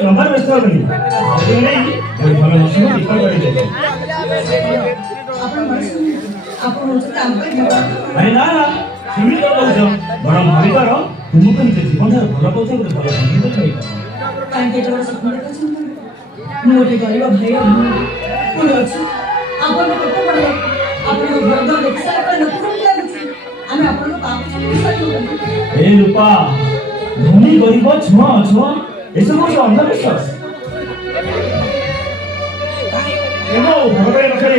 जमार व्यस्त होगी नहीं कोई भला मशीन निकल गई है अरे ना ना तुम तो कहो बड़ा भारी करो तुमको निजे जीवन सारा भला पाउछ बोले भला संगीत खाई काहे के जरा सपन देखा छी मोटे गरीब भाई कोन अछि आपन कत पड़े आपन घर घर देख सारा पर नकुल लागछि आमे आपन पाप से सही ए रूपा धनी गरीब छुआ छुआ ऐसे कुछ अंधविश्वास एनो भगवान रखे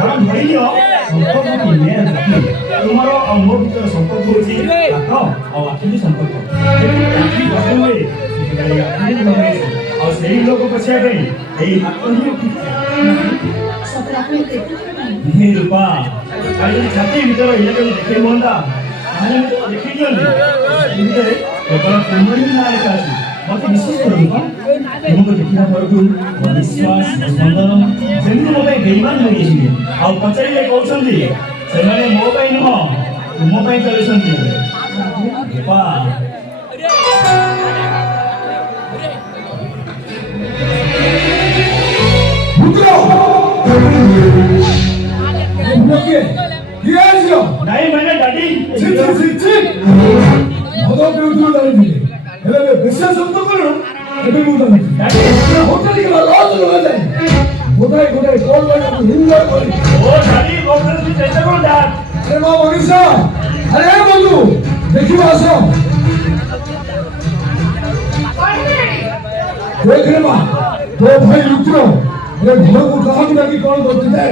बड़ा भइलियो संपर्क मिले तुम्हारो अनुभव भीतर संपर्क होची आखो और आखिरी संपर्क आखिरी बात में आखिरी में और सही लोग को पछे गई एई आत्मनियो सतर आपने देखि हे रूपा काई छाती भीतर इले के देखे मोंदा आने में तो देखि दियो इले केवल तुम्हारी ना आले मत विश्वास करूंगा तुमको देखिना परकु विश्वास बंधन सेमि मो पे बेईमान होई छी आ पचाइले कहउछंदी से माने मो पे न तुम पे चलेछंदी बा रुको मुके कियाजियो नहीं मैंने डैडी छि मदो पे उठो दाई हेले विश्वास शब्द करो एबे मुदा डैडी होटल के लॉज लगा दे गोटाई गोटाई कॉल लगा हिंदा करी ओ डैडी होटल से कैसे कौन डा अरे मां मनीषा अरे बंधु देखिबो आसो देख रे मां तो भाई लुटरो ये घर को कहां की बाकी कौन करते थे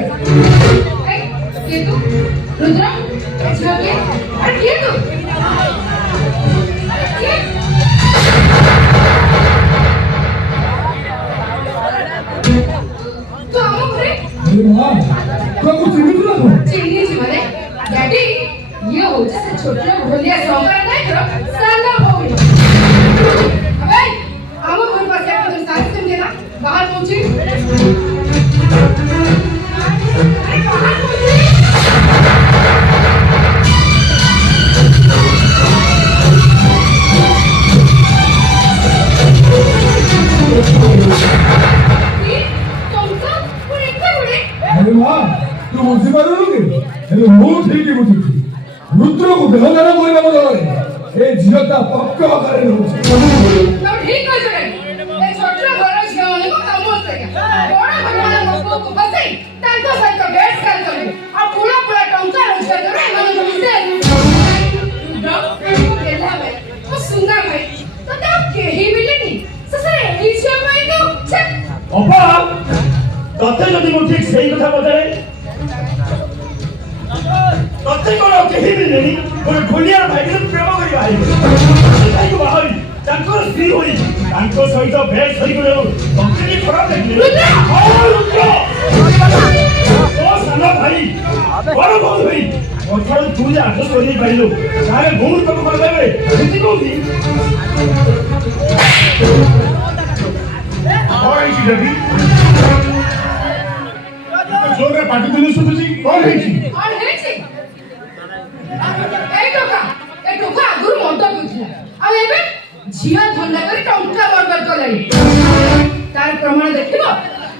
के तू रुद्र अच्छा के अरे के तू तो हम रे अरे मां तो कुछ नहीं बोला चिन्नी जी माने डैडी ये हो जैसे छोटा भोलिया सौकर नहीं करो साला हो गई अबे हम घर पर से कुछ साथ समझे ना बाहर पहुंची अरे बाहर पहुंची अरे मां तू मुझे मारोगे हेलो मुंह ठीक ही मुझे रुद्र को देहदान कोई ना बोले ए जियता पक्का करे नो तो ठीक हो जाए ए छोटा घर झियो वाले को काम हो सके बड़ा भगवान को बसे तांको सही का बेस कर करे और पूरा पूरा टंका रोजगार करे माने तो मिसे रुद्र केला भाई वो सुंगा भाई तो क्या केही मिलेनी ससरे ई छियो भाई को छट ओपा तते जदि मु ठीक सही कथा बताए तते कोन केही भी नहीं कोन भोलिया भाई के प्रेम करी भाई भाई को भाई तांको स्त्री होई तांको सहित भेट सही गयो कंपनी खराब देखली रुद्र ओ साला भाई बड़ बहुत भाई और तू जा आदेश करी पाइलो सारे बहुत कम कर देबे किति कोही और ई रवि जोर रे पार्टी दिनु सुतुची कोन है छी और है छी ए टोका गुरु मंत्र बुझला आ एबे झिया धंदा कर टंका बर्बाद करले तार प्रमाण देखिबो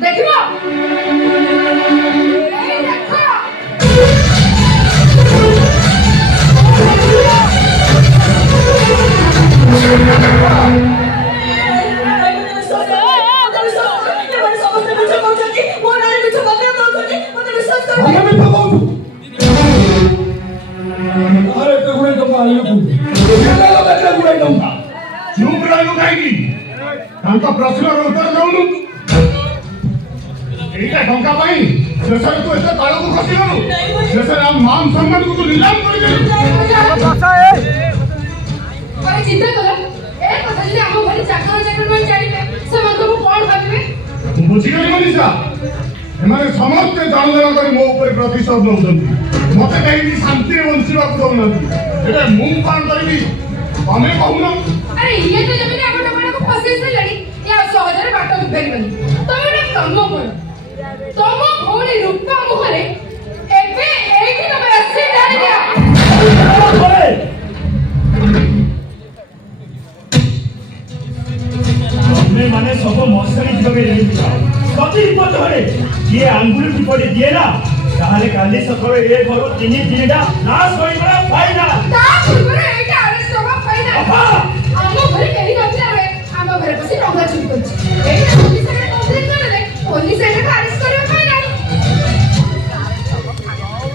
देखिबो ए देखो हमें तो बहुत अरे तो गुणे तो आयो को ये तो बेटा गुणे दूंगा चुप रहनु काहेकी तांका प्रश्नर उत्तर दउनु एटा टंका पाई शेषर तू एते ताळକୁ ଖସି ଗଲୁ शेषर हम मान सम्मान को नीलाम कर देलु अरे चिंता करो ए कथा जे हम घरे चाकर मन जाइबे से मन को कोन भाबिबे बुझी गली मनीषा एमाने समस्त दान कर मो ऊपर प्रतिशोध नउछंती मते कहीं शांति रे वंशीर କରିବାକୁ ଦଉନାହାନ୍ତି ଏଟା ମୁଁ କ'ଣ କରିବି ତମେ କହୁନ ଆରେ ଇଏ ତ ଯେମିତି ଆପଣ ମାନଙ୍କୁ ଫସେଇ ସାରିଲାଣି ଇଏ ଆଉ ସହଜରେ ବାଟକୁ ଫେରିବନି ତମେ ଗୋଟେ କାମ କର ତମ ଭଉଣୀ ରୂପା ମୁହଁରେ ଏବେ ଏଇଠି ତମେ ଆସି ଡାଳିଦିଅ तुम्हें माने सब मशारी जगह रहता कति विपद हरे ये आंगुल विपद दिए ना ताहले काली सकाळे ए घरो तिनी दिनटा नाश होई गला फाइना ता पूर्वरे एटा अरेस्ट होगा फाइना बाबा आमो घरे केही नथिला रे आमो घरे बसी टंगा चुरी करछि एटा पुलिस रे कंप्लेन करले पुलिस एटा अरेस्ट करबे फाइना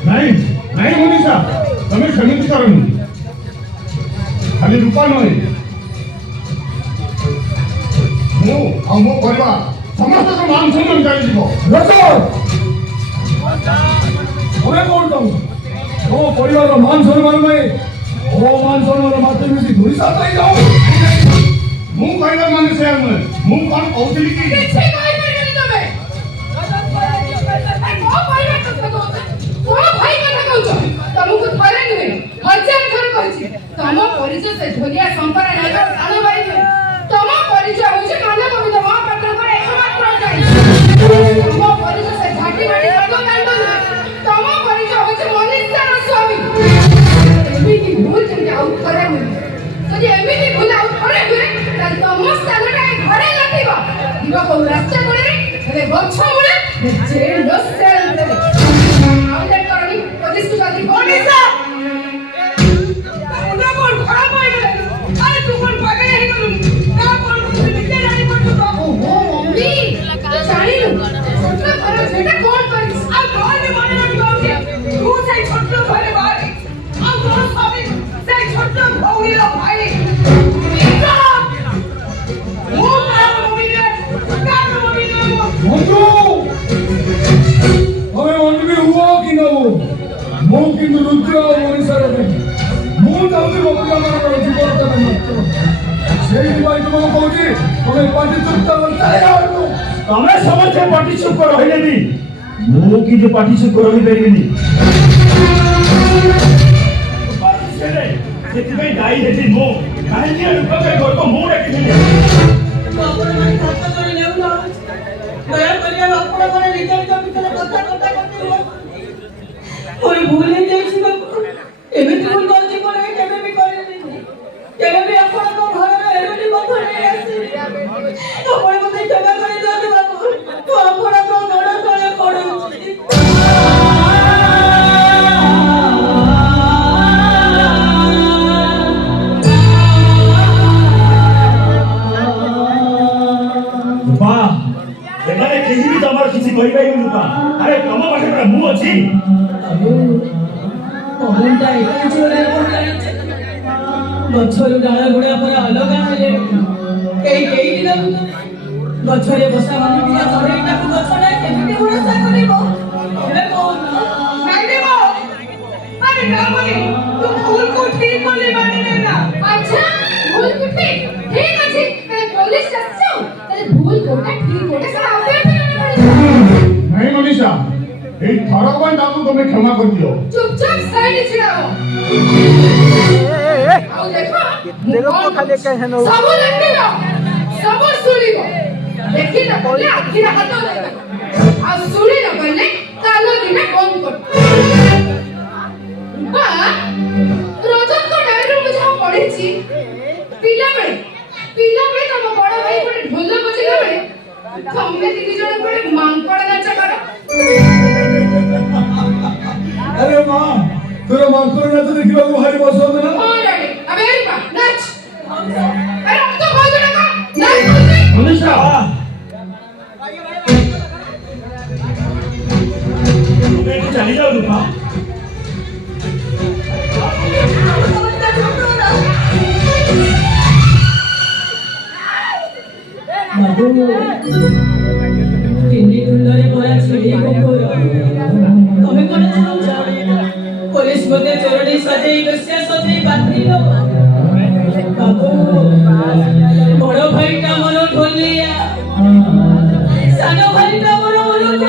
ନାଇଁ ନାଇଁ ମନୀଷା ତମେ ସେମିତି କରନି ଖାଲି ରୂପା ନୁହେଁ ମୁଁ ଆଉ ମୋ ପରିବାର ସମସ୍ତଙ୍କ ମାନ ସମ୍ମାନ ଚାଲିଯିବ ତମେ କଣ ଚାହୁଁ ତମ ପରିବାରର ମାନ ସମ୍ମାନ ପାଇଁ ମୋ ମାନ ସମ୍ମାନ ମାତ୍ର ବେଶୀ ଧୂଳିସା ପାଇଯାଉ ମୁଁ କହିବା ମାନେ ସେୟା ନୁହେଁ ମୁଁ କ'ଣ କହୁଥିଲି କି କିଛି କହିପାରିବନି ତମେ ମୋ ପରିବାର କଥା କହୁଛ ମୋ ଭାଇ କଥା କହୁଛ ତମକୁ ଥରେ ନୁହେଁ ହଜାର ଥର କହିଛି ତମ ପରିଚୟ ସେ ଝୋଲିଆ ଶଙ୍କରା ନାୟକ ସାନ ଭାଇ ନୁହେଁ ତମ ପରିଚୟ ହଉଛି ମାନବ ବିଧ ମହାପାତ୍ରଙ୍କର ଏକମାତ୍ର ଜାଣି ତମ ପରିଚୟ ସେ ଝାଟି ମାଟି କାଣ୍ଡ ନୁହେଁ ତମ ପରିଚୟ ହଉଛି ମନୀଷାର ସ୍ୱାମୀ ଏମିତି ଭୁଲ ଯେମିତି ଆଉ ଥରେ ହୁଏ ଯଦି ଏମିତି ଭୁଲ ଆଉ ଥରେ ହୁଏ ତାହେଲେ ତମ ସ୍ଥାନଟା ଏ ଘରେ ନଥିବ ଯିବ କୋଉ ରାସ୍ତା କୂଳରେ ହେଲେ ଗଛ ମୂଳେ ଜେଲ ସେଲ୍ ଦେବେ ଆଉ ଦେଖନି ପୋଲିସକୁ ଯଦି ମନୀଷା ମୁଣ୍ଡ କଣ ଖରାପ ହେଇଗଲେ ଆରେ ତୁ କଣ ପାଗଳ ହେଇଗଲୁଣି ନା କଣ ନିଜେ ଜାଣିପାରୁଛୁ ତ ଓହୋ ମମ୍ମି ଜାଣିଲୁ ଛୋଟ ଘର ସେଟା କଣ କରିଛି ଆଉ କଣ ବି ମନେ ରଖିପାରୁଛି ତୁ ସେଇ ଛୋଟ ଘରେ ବାହାରି ଆଉ ତୋ ସ୍ୱାମୀ ସେଇ ଛୋଟ ଭଉଣୀର ଭାଇ ମୁଁ କାହାର ମମ୍ମିରେ ବନ୍ଧୁ ତମେ ଅଣ୍ଡିବି ହୁଅ କି ନ ହୁଅ ମୁଁ କିନ୍ତୁ ରୁଦ୍ର ମଣିଷର ନାହିଁ ମୁଁ ଚାହୁଁଛି ଭକ୍ତମାନଙ୍କର ଜୀବନଟା ନଷ୍ଟ ସେଇଥିପାଇଁ ତୁମକୁ କହୁଛି ତମେ ପାଟି ଚୁପ୍ତ ତମେ ସମସ୍ତେ ପାଟି ଚୁପ ରହିଲେ ବି ମୁଁ କିନ୍ତୁ ପାଟି ଚୁପ ରହିପାରିବିନି ସେଥିପାଇଁ ଦାୟୀ ହେଲି ମୁଁ କାହିଁକି ରୂପା ଘରକୁ ମୁଁ ଡାକିଥିଲି ଆପଣମାନେ ହାତ କରି ନେଉନ ଦୟାକରି ଆପଣମାନେ ନିଜ ନିଜ ଭିତରେ କଥା କରନ୍ତି ମୋର ଭୁଲ ହେଇଯାଇଛି ବାବୁ ଏମିତି ଭୁଲ କରିଛି ପରେ କେବେ ବି କରିନି କେବେ ବି ଆପଣଙ୍କ ଘରର ଏମିତି କଥା ନେଇ ଆସିନି ଆପଣ ମୋତେ କ୍ଷମା କରି ଦିଅନ୍ତୁ ବାବୁ ମୁଁ ଆପଣଙ୍କ ଗୋଡ଼ ତଳେ ପଡ଼ୁଛି ରୂପା ଏମାନେ କେହି ବି ତମର କିଛି କହିପାରିବେନି ରୂପା ଆରେ ତମ ପାଖରେ ମୁଁ ଅଛି ପବନଟା ଏତେ ଜୋରରେ ପକାଇଛି ଗଛରୁ ଡାଳ ଗୁଡ଼ା ପୁରା ଅଲଗା ହେଲେ ଏଇ ଦିନ ଗଛରେ ବସା ବାନ୍ଧିଥିବା ଚଢ଼େଇଟାକୁ ଗଛଟା କେମିତି ଭରସା କରିବ ତମେ କହୁନ ନାଇଦେବ ଆରେ ରାମଣି ତୁ ଭୁଲକୁ ଠିକ ବୋଲି ମାନିନେ ନା ଆଚ୍ଛା ଭୁଲକୁ ଠିକ ଅଛି ତାହେଲେ ପୋଲିସ ଆସିଛ ତାହେଲେ ଭୁଲ କୋଉଟା ଠିକ କୋଉଟା ସେଟା ଆପେ ଆପେ ନାଇଁ ମନୀଷା ଏଇ ଥରକ ପାଇଁ ତାକୁ ତମେ କ୍ଷମା କରିଦିଅ ଚୁପଚାପ ସାଇଡ ଛିଡ଼ା ହୁଅ ଆଉ ଦେଖ ସବୁ ଦେଖିବ ସବୁ ଶୁଣିବ ଦେଖି ନ ପାରିଲେ ଆଖିରେ ହାତ ଦେବ ଆଉ ଶୁଣି ନ ପାରିଲେ କାନ ଦିନେ ବନ୍ଦ କର ରଜତଙ୍କ ଡାଏରୀରୁ ମୁଁ ଯାହା ପଢିଛି ପିଲାବେଳେ ତମ ବଡ ଭାଇ ଗୋଟେ ଢୋଲ ବଜେଇଲା ବେଳେ ତମେ ତିନି ଜଣ ଗୋଟେ ମାଙ୍କଡ ନାଚ କର अरे माँ तेरा मांकड़ नाच देखिए वो हरी पसंद ना हाँ डैडी अब यही बात नाच अरे अब तो बहुत लगा नाच बोलते मनीषा तुम्हें चली जाओ रूपा ବାବୁ ତିନି କୁଣ୍ଡରେ ପରା ଛିଡ଼ି କୁକୁର ତମେ କଣ ଚାହୁଁଛ ପୋଲିସ ମୋତେ ଚୋରଣୀ ସଜେଇ ବେଶ୍ୟା ସଜେଇ ବାନ୍ଧି ଦବ ବାବୁ ବଡ଼ ଭାଇଟା ମୋର ଢୋଲିଆ ସାନ ଭାଇଟା ମୋର ମନୁଜ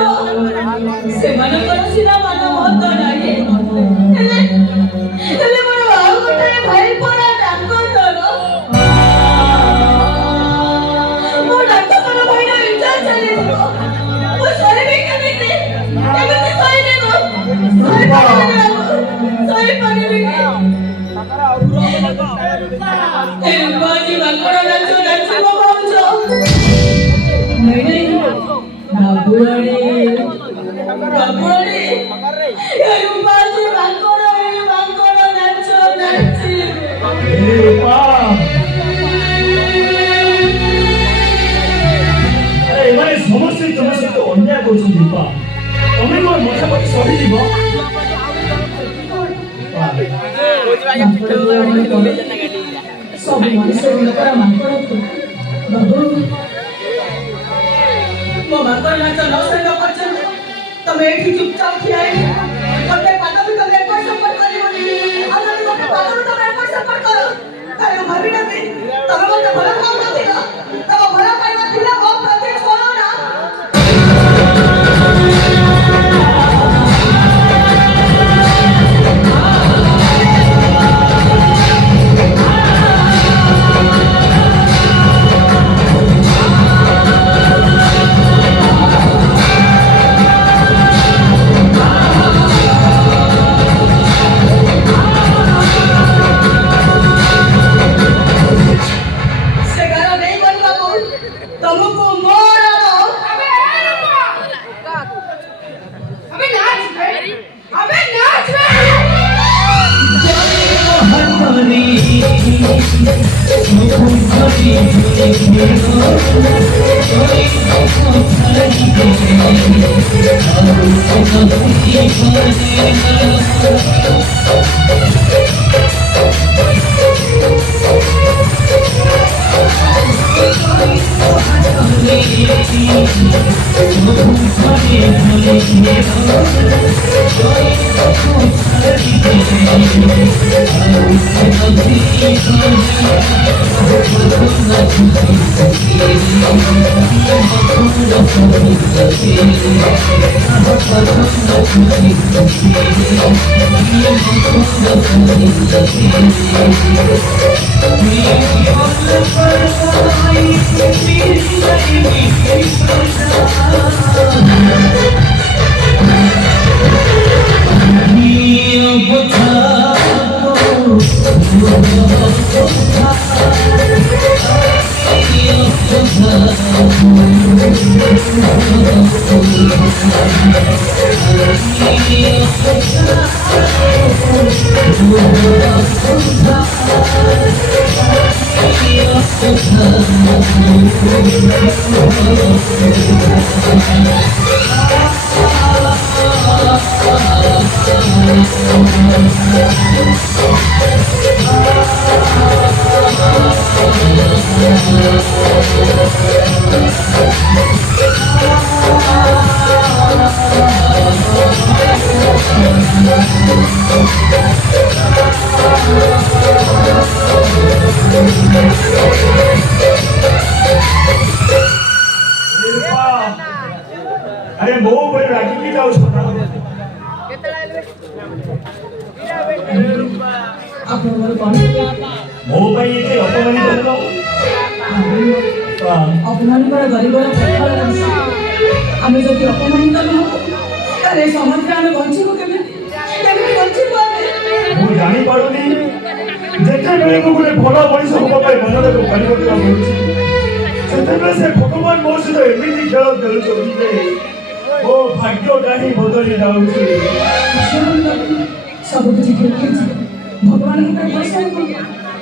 ସେମାନଙ୍କର ସିନା ମାନ ମହତ୍ତ୍ୱ ନାହିଁ ହେଲେ ଯାଇପାରିବି ଏ ରୂପାଜି ମାଙ୍କଡ଼ ନାଚ ନାଚିବ କହୁଛ ନାଇଁ ବାବୁଆଣୀ ବାବୁଆଣୀ ଏ ରୂପାଜି ମାଙ୍କଡ଼ ନାଚ ନାଚିବେ ଏମାନେ ସମସ୍ତେ ତମ ସହିତ ଅନ୍ୟାୟ କରୁଛନ୍ତି ରୂପା ତମେ କଣ ମଥାପତି ସହିଯିବ ସବୁ ମଣିଷ ଗୁଣକର ମାଙ୍କଡ଼ ବାବୁ ମୋ ମାଙ୍କଡ଼ ନାଚ ନ ସରିବା ପର୍ଯ୍ୟନ୍ତ ତମେ ଏଇଠି ଚୁପଚାପ ଠିଆ ହେଇ ଗୋଟେ ପାଦ ବି ତମେ ଏପଟ ସେପଟ କରିବନି ଆଉ ଯଦି ଗୋଟେ ପାଦରୁ ତମେ ଏପଟ ସେପଟ କର ତାହେଲେ ଭାବିନେବି ତମେ ମତେ ଭଲ ପାଉନଥିଲ ତମ ଭଲ ପାଇବା ଥିଲା ମୋ ପ୍ରତି ଛଳନା अरे ମୋ ଉପରେ ରାଗିକି ଯାଉଛ ଆପଣଙ୍କର କଣ ମୋ ପାଇଁ ଏତେ ଅପମାନିତ ହେଲ ଅପମାନଙ୍କର ଗରିବର ପଖାଳ ରାଶି ଆମେ ଯଦି ଅପମାନିତ ନୁହଁ ତାହେଲେ ସମାଜରେ ଆମେ ବଞ୍ଚିବୁ କେମିତି ବଞ୍ଚିବୁ ଆମେ ମୁଁ ଜାଣିପାରୁନି ଯେତେବେଳେ ମୁଁ ଗୋଟେ ଭଲ ମଣିଷ ହେବା ପାଇଁ ମନରେ ପରିବର୍ତ୍ତନ କରୁଛି ସେତେବେଳେ ସେ ଭଗବାନ ମୋ ସହିତ ଏମିତି ଖେଳ ଖେଳୁଛନ୍ତି ଯେ ମୋ ଭାଗ୍ୟଟା ହିଁ ବଦଳି ଯାଉଛି ସବୁ କିଛି ଠିକ ହେଇଛି ଭଗବାନଙ୍କ ପାଇଁ ପଇସା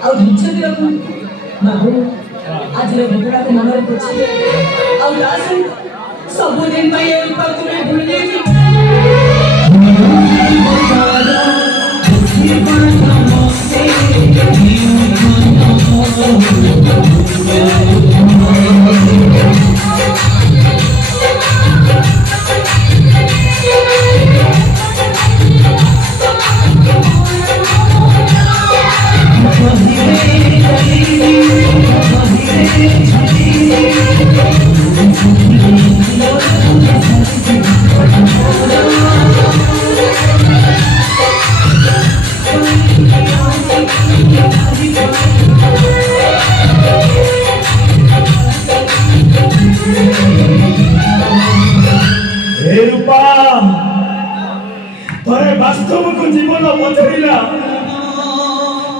ଆଉ ଧୈର୍ଯ୍ୟ ବି ରଖନ୍ତୁ ବାବୁ ଆଜିର ଭୋଗଟାକୁ ମନରେ ପୋଛିଲେ ଆଉ ତା ସହିତ ସବୁଦିନ ପାଇଁ ଏ ରୂପାକୁ ବି ଭୁଲି ଯାଇଛୁ ଥରେ ବାସ୍ତବକୁ ଜୀବନ ପଚାରିଲା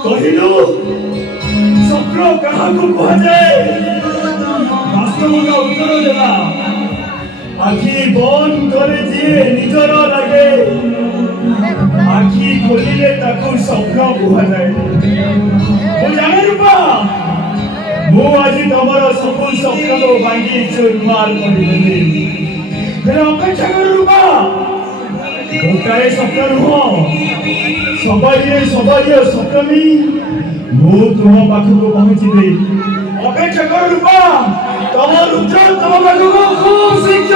କହିଲୁ ସ୍ୱପ୍ନ କାହାକୁ କୁହାଯାଏ ବାସ୍ତବତା ଉତ୍ତର ଦେଲା ଆଖି ବନ୍ଦ করে ଯିଏ ନିଜର ଲାଗେ ଆଖି ଖୋଲିଲେ ତାକୁ ସ୍ୱପ୍ନ କୁହାଯାଏ ମୁଁ ଜାଣେ ରୂପା ମୁଁ ଆଜି ତମର ସବୁ ସ୍ୱପ୍ନକୁ ଭାଙ୍ଗି ଚୁରମାର କରିଦେଲି ହେଲେ ଅପେକ୍ଷା କର ରୂପା ଗୋଟାଏ ସ୍ୱପ୍ନ ନୁହଁ ସବାଇରେ ସ୍ୱପ୍ନ ନେଇ ମୁଁ ତୁମ ପାଖକୁ ପହଞ୍ଚିବି ଅପେକ୍ଷା କର ରୂପା ତମ ରୁଦ୍ର ତମ ପାଖକୁ ଖୁବ୍ ଶୀଘ୍ର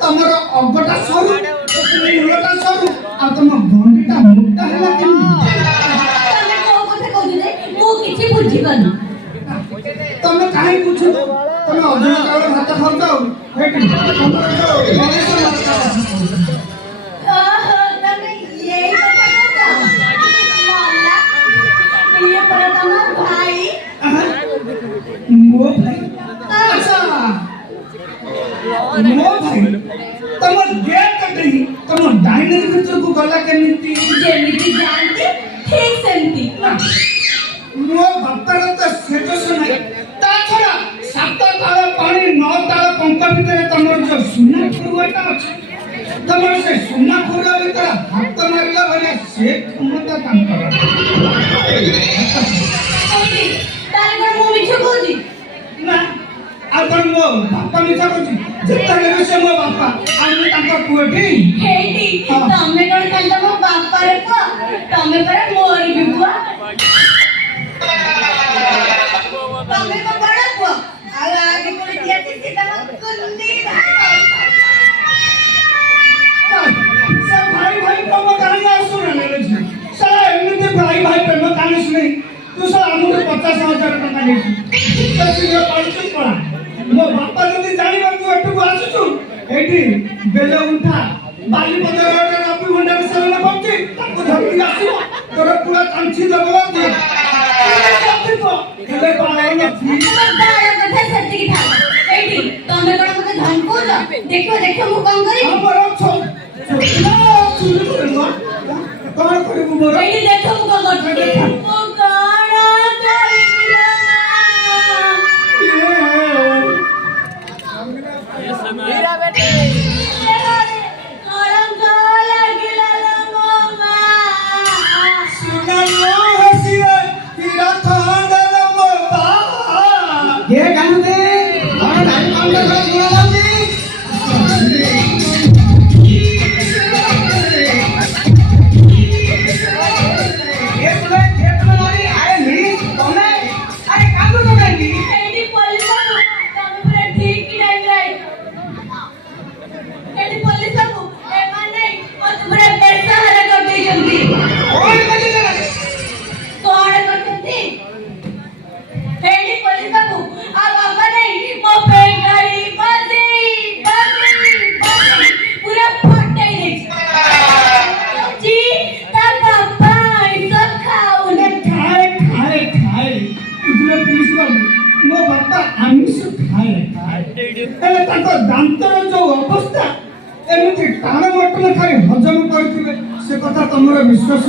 तमर अगटा सरू मुलटा सरू आ तम गंडीटा मुक्ता हैला कि तमे को कथा कहू दे मु किछि बुझी गन तमे काहे पूछो तमे अजय काल भात खाउ जाओ हेटी तमर तमे यही कथा कहता मोला ये पर तमर भाई मो भाई अच्छा मो भाई तम गेट कटई तम डाइनिंग भीतर को गला केमिति जेमिति जानती ठीक सेमती मो बापार तो सेट सुनाई ता छड़ा सात ताळ पानी नौ ताळ पंखा भीतर तमर जो सुना खुरवाटा अछि तमर से सुना खुरवा भीतर हाथ मारिला भले से क्षमता काम कर तारे को मु मिछ कहूची ना आपण मो बापा मिछ कहूची जेतले भी से मो बापा आनी ताका पुएठी हेटी तमे कोन कंदा मो बापा रे को तमे पर मोर भी बुआ तमे को बड़ा को आगे को दिया थी तम कुंडी सब भाई भाई को कहानी सुन ले साला एमती भाई भाई प्रेम कहानी सुने तू साला हमके 50,000 टका देती तो सिंह पड़छ पड़ा मो बापा जदी जानि बा तू एटु आसुछु एठी बेले उठा बाली बजार रे रबी भंडार सेले पहुंची ताको धरती आसी तोर पूरा कांची दबला दे हेले पाले न थी बड़ा कथा सच्ची की था एठी तमे कोन मते धन को देखो देखो मु काम करी हम पर छो चुली करनो कौन करिबु मोर एठी देखो मु को करछी ओ काणा करिला हीरा बेटे कलम को लागिला लममा सुनायो हसिया हीरा खांडल मोबा ये गाना दे और डाई खांडल मोबा ହେଲେ ତାଙ୍କ ଦାନ୍ତର ଯୋଉ ଅବସ୍ଥା ଏମିତି ଟାଣ ମଟନ ଖାଇ ହଜମ କରିଥିବେ ସେ କଥା ତମର ବିଶ୍ୱାସ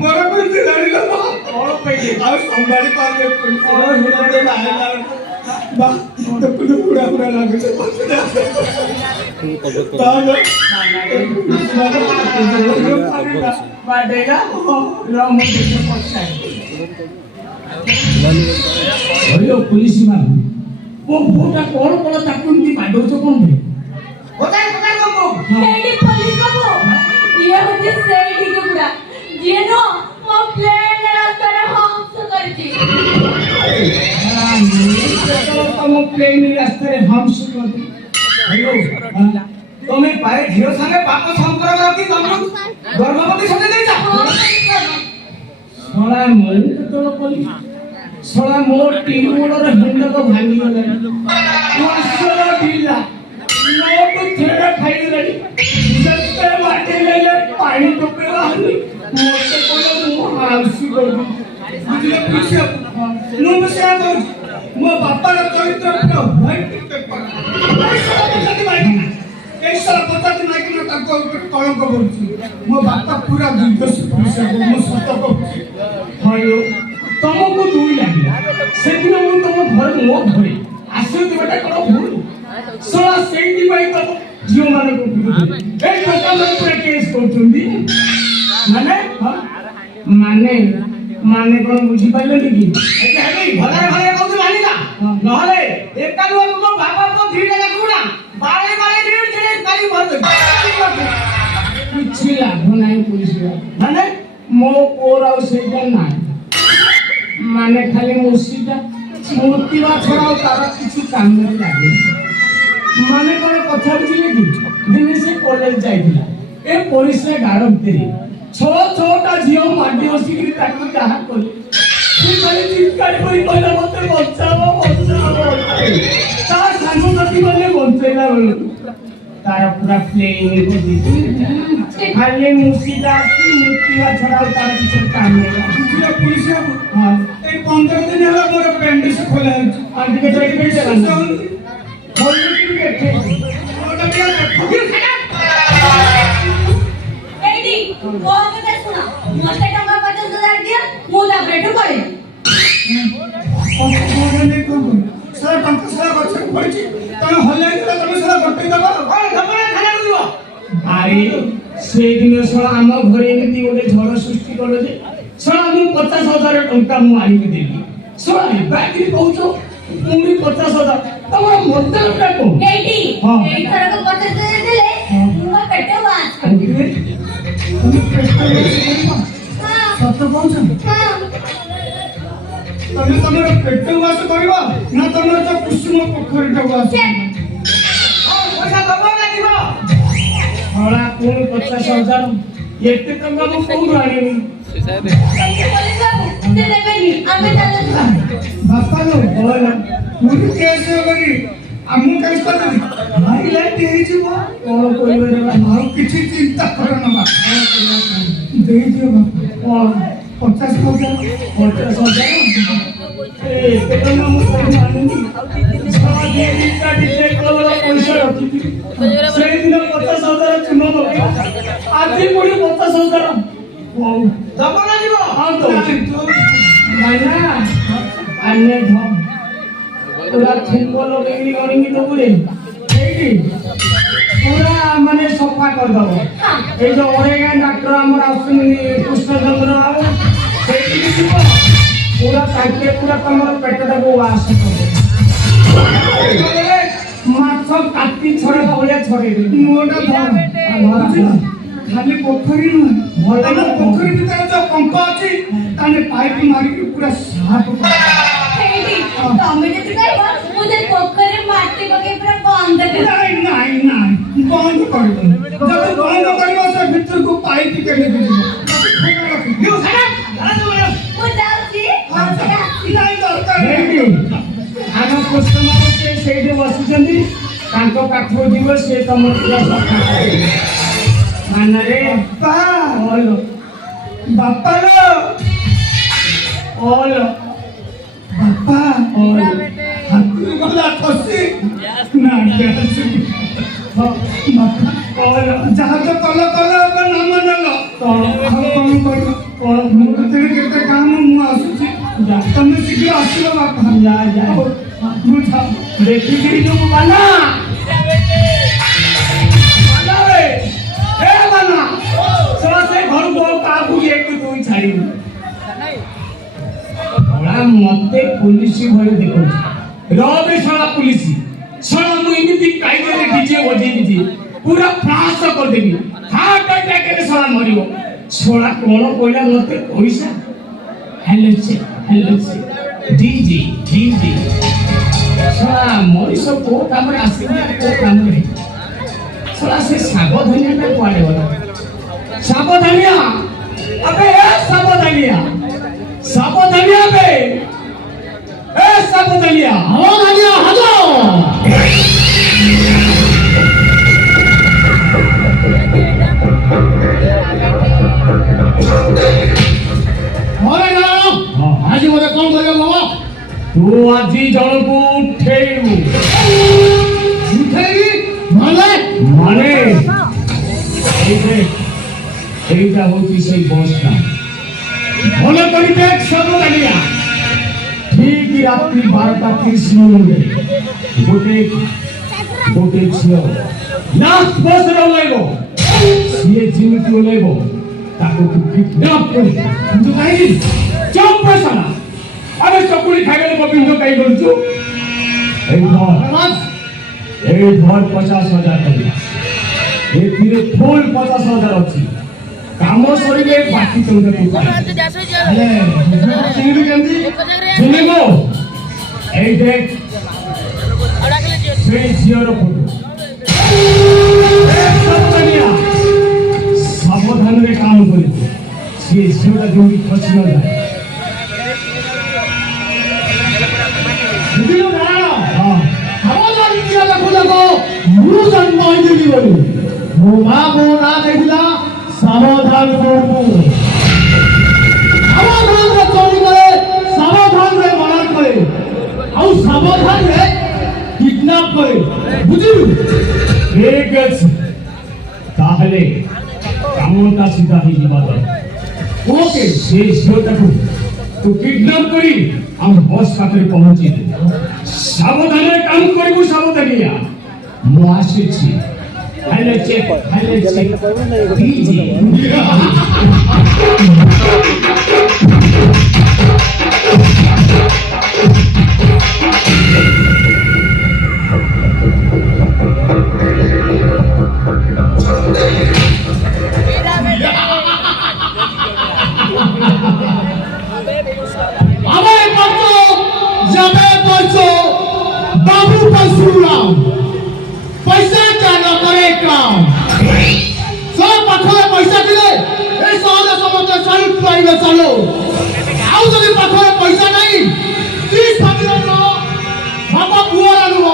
ମୋର କେମିତି ଜାଣିଲ କଣ ପାଇଁ ଆଉ ସମ୍ଭାଳି ପାରିଲେ ଦେଖୁଛୁ ବୁଢା ବୁଢା ଲାଗୁଛି पुलिस मान ମୋ ପୁଅଟା କଣ କଣ ତାକୁ ଏମିତି ବାଡଉଛ କଣ ସେଇଠି ପୋଲିସ ବାବୁ ଇଏ ହଉଛି ସେଇଠି କୁକୁଡ଼ା ଯିଏ ନୁହଁ ମୋ ପ୍ଲେନ ରାସ୍ତାରେ ହଂସ କରିଛି ତମ ପ୍ଲେନ ରାସ୍ତାରେ ହମ୍ସ କରନ୍ତି ତମେ ପାଏ ଝିଅ ସାଙ୍ଗେ ବାପ ସମ୍ପର୍କ ରଖି ତମକୁ ଗର୍ଭବତୀ ସତେ ଦେଇଛ ଶଳା ମୁଁ କେତେବେଳେ କଲି ଶଳା ମୋ ଟିମୁଳର ହିନ୍ଦକ ଭାଙ୍ଗିଗଲାଣି ମାସର ଢିଲା ନୋଟ ଛେଡ଼ା ଖାଇଦେଲାଣି ଯେତେ ମାଟି ନେଲେ ପାଣି ଟୋପେ ବାହାରୁନି ମୋତେ କହିଲେ ମୁଁ ହାଉସି କରିବି ବୁଝିଲେ ପୁଲିସ ମୁଁ ବି ସେୟା କହୁଛି ମୋ ବାପାର ଚରିତ୍ର ପୁରା ହ୍ୱାଇଟ୍ ପେପର এই সারা পতাতি নাকি না তাকে উপরে কলঙ্ক করছি ମୋ ବାପା ପୁରା ନିର୍ଦ୍ଦୋଷ ପୁଲିସ ମୁଁ ସତ କହୁଛି ହ୍ୟାଲୋ ତମକୁ ଦୁଇ ଲାଗିଲା ସେଦିନ ମୁଁ ତମ ଘରେ ମୋ ଘରେ ଆସିଥିବାଟା କଣ ଭୁଲ ଶଳା ସେଇଥିପାଇଁ ତମ ଝିଅମାନଙ୍କୁ ବିରୁଦ୍ଧରେ ଏଇ ଟୋକାଙ୍କ ଉପରେ କେସ୍ କରୁଛନ୍ତି ମାନେ ମାନେ କଣ ବୁଝିପାରିଲେନି କି ଭଲରେ ଭଲରେ କହୁଛୁ ମାନିଲା ନହେଲେ ଏକା ନୁହଁ ମୋ ବାପା ତ ଧୀରେ ଲାଗୁନା ବାଳେ ବାଳେ ଧୀରେ ଧୀରେ କାଲି ଭର କିଛି ଲାଭ ନାହିଁ ପୁଲିସ ମାନେ ମୋ ପୁଅର ଆଉ ସେଇଟା ନାହିଁ ମାନେ ଖାଲି ମୁସିଟା ମୂର୍ତ୍ତିବା ଛଡା ଆଉ ତାର କିଛି କାମରେ ଲାଗେନି ମାନେ କଣ କଥା ବୁଝିଲେ କି ଦିନେ ସେ କଲେଜ ଯାଇଥିଲା ଏ ପରିସ୍ରା ଗାର ଭିତରେ ଛଅଟା ଝିଅ ମାଟି ବସିକିରି ତାକୁ ଯାହା କଲେ ସେ ଖାଲି ଚିତ୍କାର କରି କହିଲା ମତେ ବଞ୍ଚାଅ ତା ସାଙ୍ଗସାଥି ମାନେ ବଞ୍ଚେଇଲା ବେଳକୁ ତାର ପୁରା ପ୍ଲେନ ଖାଲି ମୁସିଟା ଅଛି ମୂର୍ତ୍ତିବା ଛଡା ଆଉ ତାର କିଛି କାମରେ ଲାଗେନି ପୁଲିସ এই 15 দিন হলো মোর প্যান্ডিস খোলা হচ্ছে আর দিকে যাইতে পেছে না বললি কি দেখে ওটা কি এইটি ମୋ କଥା ଶୁଣ ମୋତେ ଟଙ୍କା 50,000 ଦିଅ ମୁଁ ତା ବେଠୁ କରିବି ସାରା ଟଙ୍କା ସାରା ଗଛରେ ପଡ଼ିଛି ତମେ ହଲାଇ ଦେଲେ ତମେ ସାରା ଗୋଟେଇ ଦେବ କଣ ଧମଣା ଖାଇବାକୁ ଯିବ ଆରେ ସେଇଦିନ ଶଳା ଆମ ଘରେ ଏମିତି ଗୋଟେ ଝଡ଼ ସୃଷ୍ଟି କଲେ ଯେ ଶଳା ମୁଁ 50,000 ଟଙ୍କା ମୁଁ ଆଣିକି ଦେଲି ଶଳା ବାକି କହୁଛ ପୁଣି 50,000 ତମର ମତଲବଟା କଣ ଏଇଟି ଏଇଥରକ 50,000 ଦେଲେ ମୁଁ ମୋ ପେଟ ୱାଶ କରିବି ତମେ ସତ କହୁଛ ତମେ ତମର ପେଟ ୱାଶ କରିବ ନା ତମର ଯୋଉ କୁସୁମ ପୋଖରୀଟା ୱାଶ ପଇସା ଦବ ନା ଯିବ ଶଳା ପୁଣି 50,000 ଏତେ ଟଙ୍କା ମୁଁ କୋଉଠୁ ଆଣିବି ପୋଲିସ ବାବୁ ସେ ଦେବେନି ଆମେ ଚାଲନ୍ତୁ ବାପା ଲୋ ପୁଣି କେସ୍ କରି ଆମକୁ କେସ୍ କରିଦେବି ଭାଇ ଲାଇଟ୍ ହେଇଯିବ କଣ କରିବେ ଆଉ କିଛି ଚିନ୍ତା କର ନା ବାପା ଦେଇଦିଅ ବାପା 50,000 ଏତେ ଟଙ୍କା ମୁଁ କୋଉଠୁ ଆଣିବି ଶଳା ଦିଟା ପଇସା ରଖିଥିଲି ସେଇଦିନ 50,000 ଚୂନ ପକେଇ ଆଜି ପୁଣି 50,000 ହଉ ଦମନା ଯିବ ହଁ ତ ଭାଇନା अन्य धम पूरा छेको लगेगी गणिंगी तो पूरे एठी पूरा माने सफा कर दबो ए जो ओरेगा डॉक्टर हमर आसुनी कृष्णचंद्र बाबू सेठी दिबो पूरा काटे पूरा तमर पेटटा को वास कर माछ काटी छड़े भलिया छड़े मोटा धम खाली पोखरी नु भला पोखरी भीतर जो पंप अछि ताने पाइप मारी के पूरा साफ ଏଇଟି ତମେ ଯଦି କହିବ ମୁଁ ସେ ପୋଖରୀରେ ମାଟି ପକେଇ ପୁରା ବନ୍ଦ କରିବି नहीं बंद कर दो जब बंद करियो से भीतर को पाइप के लेके ଯିବ ମୁଁ ଯାଉଛି नहीं दरकार एठी ଆମ କଷ୍ଟମର ସେଇଠି ବସିଛନ୍ତି ତାଙ୍କ ପାଖକୁ ଯିବ ସେ ତମର ପୁରା ସଫା କରିବେ ମାନରେ ବାପା ଓଲୋ ବାପା ହାତରୁ ଗଲା ଖସି ନା ଯାହା ତ କଲ ନାମ ନେଲ କଣ କରିବ ମୁଁ କେତେ କାମ ମୁଁ ଆସୁଛି ତମେ ଶୀଘ୍ର ଆସିବ ବାପା ଦେଖିକିରି ଯୋଉ ବାନା ସେ ଘରକୁ ଆଉ କାହାକୁ ତୁଇ ଛାଡ଼ିବୁ ମତେ ପୁଲିସ ଭଳି ଦେଖଉଛି ରବେ ଶଳା ପୁଲିସ ଶଳା ମୁଁ ଏମିତି କାଇଦେଲେ ଡିଜେ ବଜେଇ ଦେଇଛି ପୁରା ଫ୍ଲାସ କରିଦେବି ହାର୍ଟ ଆଟାକରେ ଶଳା ମରିବ ଶଳା କଣ କହିଲା ମତେ ପଇସା ହେଲେ ଡିଜେ ଶଳା ମଣିଷ କୋଉ କାମରେ ଆସିନି କୋଉ କାମରେ ଶଳା ସେ ସାବଧାନିଆଟା କୁଆଡ଼େ ଗଲା ସାବଧାନିଆ ଆବେ ସାବଧାନିଆ ବେ ସାବଧାନିଆ ହାଲୋ ଆଜି ମତେ କଣ କରିବ ବାବା ତୁ ଆଜି ଜଣକୁ ଉଠେଇବୁ ମାନେ এইটা হচ্ছে সেই বসটা ଭଲ କରି দেখ সাবধানিয়া ঠিক রাত্রি 12:30 মিনিটে গোটে ঝিଅ লাস্ট বসରେ ଓହ୍ଲାଇବ ସିଏ ଯେମିତି ଓହ୍ଲାଇବ ତାକୁ ତୁ କିଡନାପ୍ କରିବୁ କିନ୍ତୁ କାହିଁକି ଚୁପ୍ ବସନା ଆରେ ଚକୁଳି ଖାଇଗଲେ ଗୋବିନ୍ଦ କାହିଁ କରୁଛୁ এই ধর 50,000 ଟଙ୍କା ଏଥିରେ ଫୁଲ୍ 50,000 ଅଛି কাম সরিলে বাকি তোমরা কি চিনবি কেমতি চিনব এই দেখ সেই ঝিওর ফটো সাবধানে কাম করিব সে ঝিওটা যেমনি খসি না যায় বুঝিল না সাবধান ঝিও দেখো মু জন্ম হইলি বলি মো মা মো না দেখিলা সাবধান করবো সাবধানে চলি করে সাবধানে মারার করে আর সাবধানে কিডন্যাপ করে বুঝলি ঠিক আছে তাহলে কামটা সিধা হয়ে যাবা ওকে সেই ঝিওটাকে তু কিডন্যাপ করি আমার বস পাখে পৌঁছে দে সাবধানে কাম করিবু সাবধানিয়া মু আসিছি Hello check. DJ. Abe pacho, jabe pacho, babu pasuram. पैसा क्या न करे काम सब पाखरे पैसा दिले ए सहज समझ चालू पाइबे चलो आउ जदी पाखरे पैसा नहीं ती फामिल न बाबा पुअरा नुह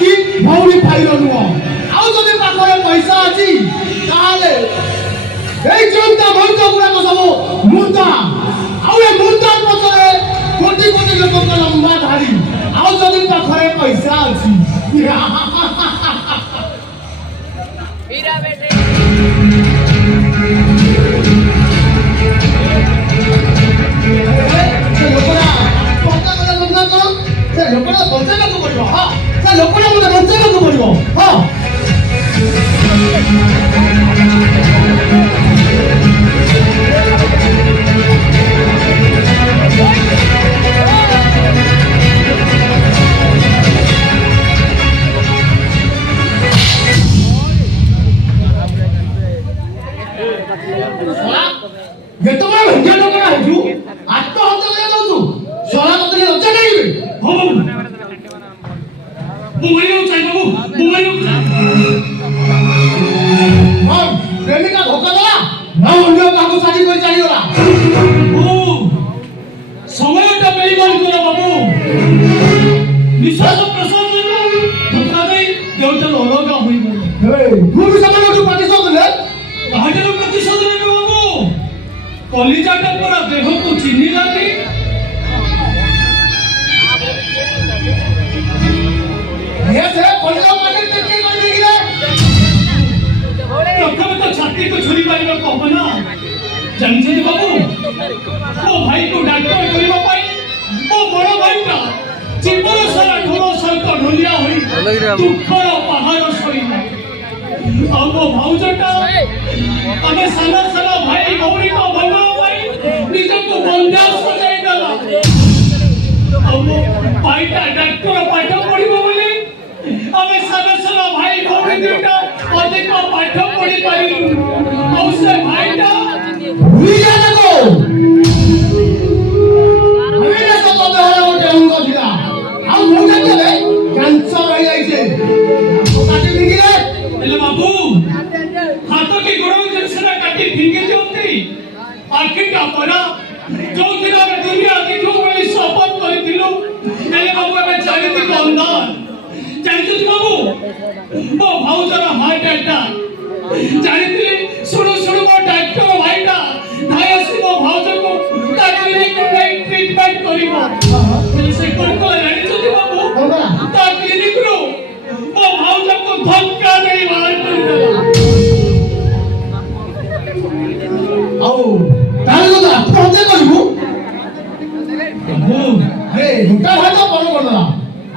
कि भौरी फाइल नुह आउ जदी पाखरे पैसा अछि ताले এই জনতা ভৌত গুড়া সব মুর্দা আউ এ মুর্দা পছরে কোটি কোটি লোক লম্বা ধাড়ি আউ জদি পাখরে পয়সা अछि हीरा बेटे ଲୋକରା ପକା କଥା ବୁଝନା କର ସେ ଲୋକରା ବଞ୍ଚେଇବାକୁ ପଡିବ ହଁ ସେ ଲୋକରା ମତେ ବଞ୍ଚେଇବାକୁ ପଡିବ ହଁ ଯେତେବେଳେ ଭେଜା ଲୋକଟା ହେଇଛୁ ଆତ୍ମହତ୍ୟା କରିବା ଦଉଛୁ ସରା ତତେ ଲଜ୍ଜା କାହିଁକି ହଁ ବାବୁ ମୁଁ ମାରିବାକୁ ଚାହିଁ ବାବୁ ମୁଁ ମାରିବାକୁ ହଁ ପ୍ରେମିକା ଧୋକା ଦେଲା ନା ଅନ୍ୟ କାହାକୁ ସାଜି କରି ଚାଲିଗଲା ସମୟଟା ମିଳିବନି ତୋର ବାବୁ ବିଶ୍ୱାସ ପ୍ରଶ୍ୱାସ ଧୋକା ଦେଇ ଦେଉଠାରୁ ଅଲଗା ହୋଇଗଲେ। ତୁ ବି ସେମାନଙ୍କୁ ପ୍ରତିଶୋଧ ନେ। କାହାଠାରୁ ପ୍ରତିଶୋଧ ନେବେ ବାବୁ? କଲିଜାଟା ପରା ଦେହକୁ ଚିହ୍ନିଲାନି। ପ୍ରଥମେ ତ ଛାତିକୁ ଛୁରୀ ମାରିବାକୁ ହବ ନା। ଜାଣିଛନ୍ତି ବାବୁ, ମୋ ଭାଇକୁ ଡାକ୍ତର କରିବା ପାଇଁ ମୋ ବଡ଼ ଭାଇଟା ଜୀବନ ସାରା ଢୋଲ ସହିତ ଢୋଲିଆ ହୋଇ ଦୁଃଖର ପାହାଡ଼ ଶୋଇଲା। ଆଉ ମୋ ଭାଉଜଟା ଆମେ ସାନ ସାନ ଭାଇ ଗୌରୀଙ୍କ ଭଲ ପାଇଁ ନିଜକୁ ବନ୍ଧା ସଜାଇ ଦେଲା। ଆଉ ମୋ ଭାଇଟା ଡାକ୍ତର ପାଠ ପଢିବ ବୋଲି ଆମେ ସାନ ସାନ ଭାଇ ଗୌରୀ ଦୁଇଟା ଅଧିକ ପାଠ ପଢି ପାରିଲୁ। ଆଉ ସେ ଭାଇଟା ହେଲେ ବାବୁ ହାତ କି ଗୋଡ଼ ଜିନିଷଟା କାଟି ଫିଙ୍ଗି ଦିଅନ୍ତି। ଆଖିଟା ପରା ଯୋଉଥିରେ ଆମେ ଦୁନିଆ ଦେଖିବୁ ବୋଲି ଶପଥ କରିଥିଲୁ, ହେଲେ ବାବୁ ଆମେ ଚାରିଦିନ ଅନ୍ଧାର। ଜାଣିଛନ୍ତି ବାବୁ, ମୋ ଭାଉଜର ହାର୍ଟ ଆଟାକ୍। ଜାଣିଥିଲି ଶୁଣୁ ଶୁଣୁ ମୋ ଡାକ୍ତର ଭାଇଟା ଧାଇ ଆସି ମୋ ଭାଉଜକୁ ତା କ୍ଲିନିକକୁ ନେଇ ଟ୍ରିଟମେଣ୍ଟ କରିବ। ହେଲେ ସେ କ'ଣ କଲା ଜାଣିଛନ୍ତି ବାବୁ? ତା କ୍ଲିନିକରୁ ମୋ ଭାଉଜକୁ ଧକ୍କା ଦେଇ ବାହାର କରିଦେଲା। ଆଉ ତାହେଲେ ତ ଆତ୍ମହତ୍ୟା କରିବୁ? ଆରେ ଗୋଟା ଭାଇ ତ ପର କରିଦେଲା।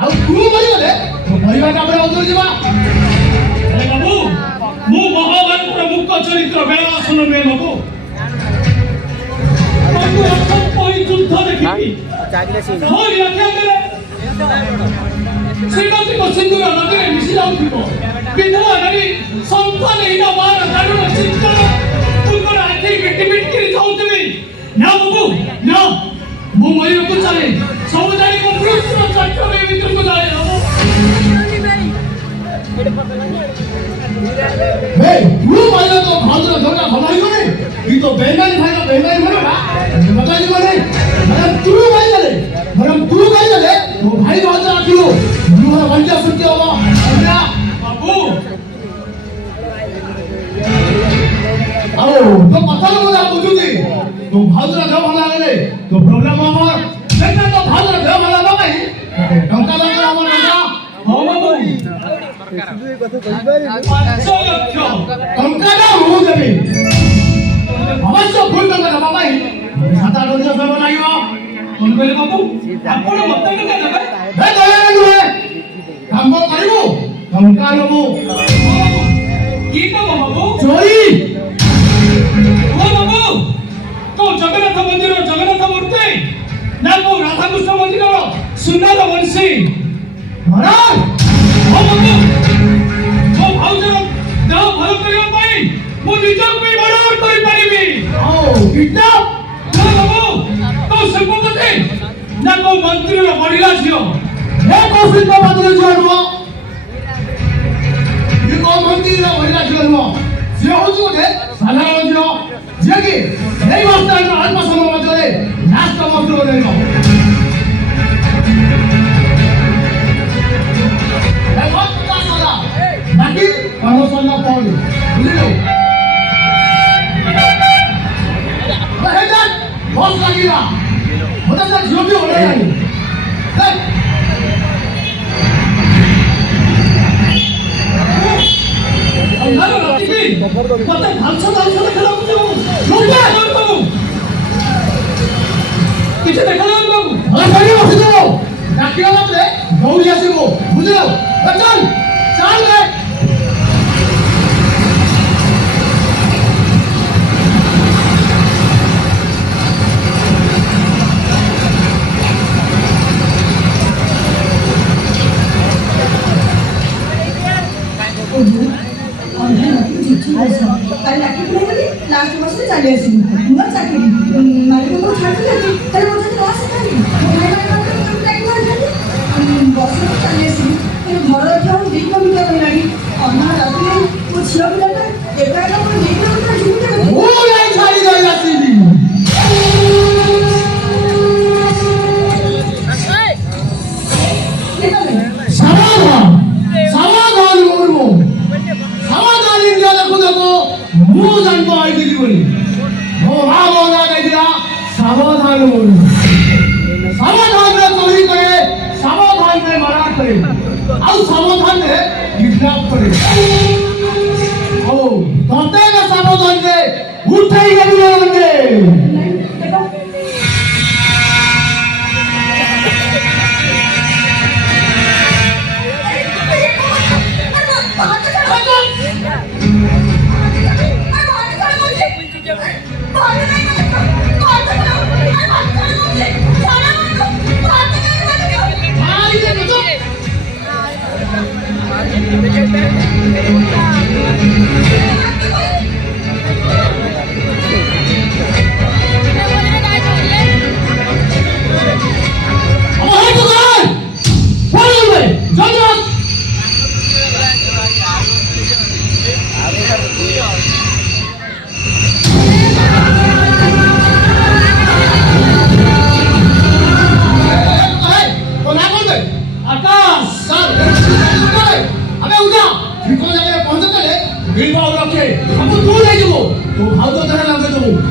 ଆଉ ତୁ ମରିଗଲେ ତୋ ପରିବାରଟା ପରେ ଅନ୍ତର ଯିବା। ହେଲେ ବାବୁ, ମୁଁ ମହାଭାରତର ମୁଖ୍ୟ ଚରିତ୍ର ବେଳାସନ ନୁହେଁ ବାବୁ। ତାକୁ ଅସମ୍ଭବୀ ଯୁଦ୍ଧ ଦେଖିବି। ମୋରି ଆଖି ଆଗରେ ଶ୍ରୀମତୀଙ୍କ ସିନ୍ଦୁର ନଦୀରେ ମିଶି ଯାଉଥିବ। ବିଧବା ନାରୀ ସନ୍ତାନହୀନ ମାର ଦାରୁଣ ଚିତ୍କାର ତୁମର ଆଖି ମିଟିମିଟି କରି ଯାଉଥିବି। ନା ବାବୁ ନା, ମୁଁ ମରିବାକୁ ଚାହେଁ। ସବୁ ଜାଣି ମୋ ମୃତ୍ୟୁର ଚକ୍ରରେ ଭିତରକୁ ଯାଏ। ତୁ ମରିଲେ ତ ଭାଉଜର ଦେହଟା ଭଲ ହେଇଗଲେ କି ତ ବେଙ୍ଗାଲି ଭାଇର ବେଙ୍ଗାଲି ମରିବା ବଦଳିବନି। ତୁ କହିଦେଲେ ତୁ କହିଦେଲେ ତୋ ଭାଇ ଭାଉଜର ଆଖିରୁ ଗୃହର ବଞ୍ଚିଆ ସୃଷ୍ଟି ହବ। ବାବୁ ଆଉ ତୋ କଥା ମୁଁ ବୁଝୁଛି। ତୋ ଭାଉଜର ଦେହ ଭଲ ହେଲେ ତୋ ପ୍ରୋବ୍ଲେମ ହବ। ତୋ ଭାଉଜର ଦେହ ଭଲ ହବା ପାଇଁ ଟଙ୍କା ଦରକାର ହବ। ଟଙ୍କା ହଁ ବାବୁ, 5 ଲକ୍ଷ ଟଙ୍କାଟା ମୁଁ ଦେବି। ଅବଶ୍ୟ ଭୁଲ ଟଙ୍କା ଦେବା ପାଇଁ 7-8 ବର୍ଷ ସମୟ ଲାଗିବ। କ'ଣ କହିଲେ ବାବୁ? ଆପଣ ମତେ କେତେ ଦେବେ? ନୁହେଁ କାମ କରିବୁ ଟଙ୍କା ନେବୁ। କି କାମ ବାବୁ? ଚୋରି। ବାବୁ କୋଉ ଜଗନ୍ନାଥ ମନ୍ଦିର ଜଗନ୍ନାଥ ମୂର୍ତ୍ତି ନା କୋଉ ରାଧାକୃଷ୍ଣ ମନ୍ଦିରର ସୁନାର ବଂଶୀ? ମହାରାଜ ବାବୁ, ମୋ ଭାଉଜର ଦେହ ଭଲ କରିବା ପାଇଁ ମୁଁ ନିଜକୁ ବି ମର୍ଡର କରିପାରିବି। ଆଉ କିଡନାପ। ବାବୁ କୋଉ ଶିଳ୍ପପତି ନା କୋଉ ମନ୍ତ୍ରୀର ବଢିଲା ଝିଅ? ଏ କୋଉ ଶିଳ୍ପପତିର ଝିଅ ନୁହଁ। ଏ କୋଉ ମନ୍ତ୍ରୀର ବଢିଲା ଝିଅ ନୁହଁ। ସେ ହଉଛି ଗୋଟେ ସାଧାରଣ ଝିଅ ଯିଏକି ଏଇ ବର୍ତ୍ତମାନର ଅଳ୍ପ ସମୟ ମଧ୍ୟରେ ରାଷ୍ଟ୍ର ମନ୍ତ୍ରୀ ବନେଇବ। ବାକି ପ୍ରମୋସନ ପଡୁ ବୁଝିଲୁ। ବସ୍ ଲାଗିଲା ମତେ ସେ ଝିଅ ବି ଓହ୍ଲେଇଲାଣି। ମତେ ଧାନସ ଦେଖାଯାଉଛି କିଛି ଦେଖାଯାଉଛି ବାବୁ। ବସିଯାଉ ଡାକିବା ମାତ୍ରେ ଦୌଡ଼ି ଆସିବୁ ବୁଝିଲୁ। ଚାଲ ଚାଲ लास्ट वर्ष चली आसू नुआ चाकरी मालिक को छाड़ी देती तेरे मुझे तो लॉस खाली भाई बस चली आसू घर रखा 2 किलोमीटर होइलानी अन्ना राती वो छिया पिलाटा एका एका को 2 किलोमीटर झुमते ओ यार छाड़ी दे आसीली ये সামাধান করবো সামাধান ইন্ডিয়া দেখো দেখো মু জানবো আইডিলি বলি ও ভাবনা দেখিয়া সামাধান করবো সমাধান তৈরি করে সমাধান মানা করে আর সমাধান কিডন্যাপ করে ও প্রত্যেক সমাধান উঠেই গেল देखो Apa